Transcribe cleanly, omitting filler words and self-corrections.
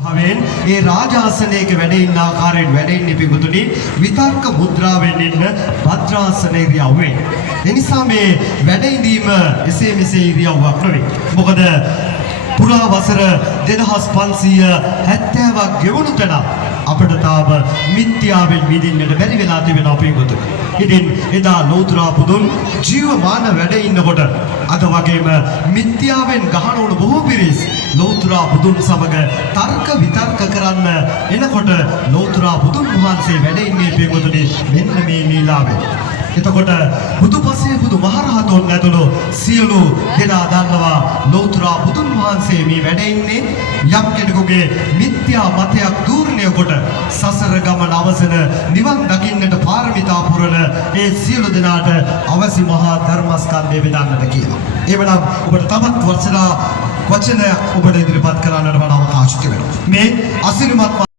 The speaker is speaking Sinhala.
හවෙන් ඒ රාජාසනයක වැඩ ඉන්න ආකාරයෙන් වැඩ ඉන්නේ පිටුතුනි විතර්ක මුද්‍රාවෙන් ඉන්න භද්‍රාසන ඉරියව්වේ. ඒ නිසා මේ වැඩ ඉඳීම එසේ මෙසේ ඉරියව්වක් නෙවෙයි. මොකද පුරා වසර 2570ක් ගෙවුණු තැන අපිට තාම මිත්‍යාවෙන් මිදින්නට බැරි වෙලා තිබෙනවා පිටුතුනි. ඉතින් එදා ලෝතර පුදුන් ජීවමාන වැඩ ඉන්නකොට අද වගේම මිත්‍යාවෙන් ගහන උණු බොහෝ පිරිස් ලෝතර බුදුන් සමග තර්ක විතර්ක කරන්න එනකොට ලෝතර බුදුන් වහන්සේ වැඩ ඉන්නේ පිටුතුනි මෙන්න මේ ලීලාවෙන්. එතකොට බුදුපසේ බුදු මහරහතුන් ඇතුළු සියලු දෙනා දන්නවා ලෝතර බුදුන් වහන්සේ මේ වැඩ ඉන්නේ යම් කෙනෙකුගේ මිත්‍යා මතයක් දූර්ණය කොට සසර ගමන අවසන නිවන් දකින්නට පාරමිතා පුරන ඒ සියලු දෙනාට අවසි මහා ධර්මස්කන්ධය බෙදන්නට කියලා. එවනම් ඔබට තවත් වචනයක් ඔබට ඉදිරිපත් කරන්නට මම අවකාශ දෙනවා. මේ අසිරිමත්